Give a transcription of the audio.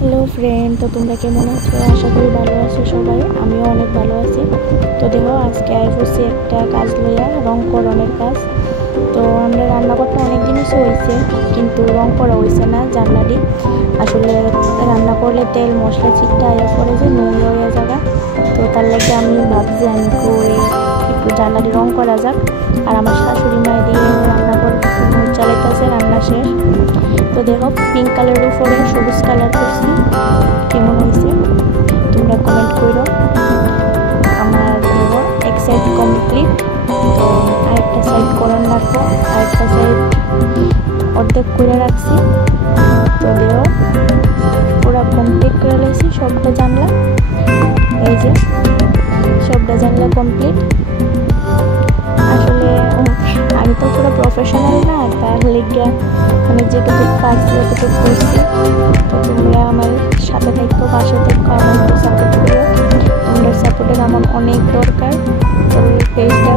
Hello friend, তো তোমরা কেমন আছো? আশা করি ভালো আছো সবাই। আমিও অনেক ভালো আছি। তো দেখো, আজকে আইফোসি একটা কাজ লইয়া রং করণের কাজ। তো আমরা রান্না করতে অনেক জিনিস হয়েছে, কিন্তু রং করা হয়েছে না জানলাটি। আসলে রান্না করলে তেল মশলা চিটটা আয়া পড়ে যে নোংরা হয়ে যাবে। তো তার লাগে আমি ভাবছি আমি একটু জানলাটি রং করা যাক। আর আমার শাশুড়ি মায়ের দিয়ে রান্না করতে চালাইতেছে, রান্না শেষ। তো দেখো, পিঙ্ক কালারের উপরে সবুজ কালার করছি, কেমন হয়েছে তোমরা কমেন্ট করো। আমার দেখো এক সাইড কমপ্লিট, তো আরেকটা সাইড করার রাখবো, আরেকটা সাইড অর্ধেক করে রাখছি। তো দেখো পুরো কমপ্লিট করে লেছি সবটা জানলা। এই যে সবটা জানলা কমপ্লিট। আসলে আমি তো পুরো প্রফেশনাল না, তার লেগে আমি যেটুকু পারছি অতটুকু করছি। তো তোমরা আমার সাথে থাকো, পাশে থাকো, আমার একটু সাপোর্ট করো। তোমাদের সাপোর্টের আমার অনেক দরকার। তো পেজটা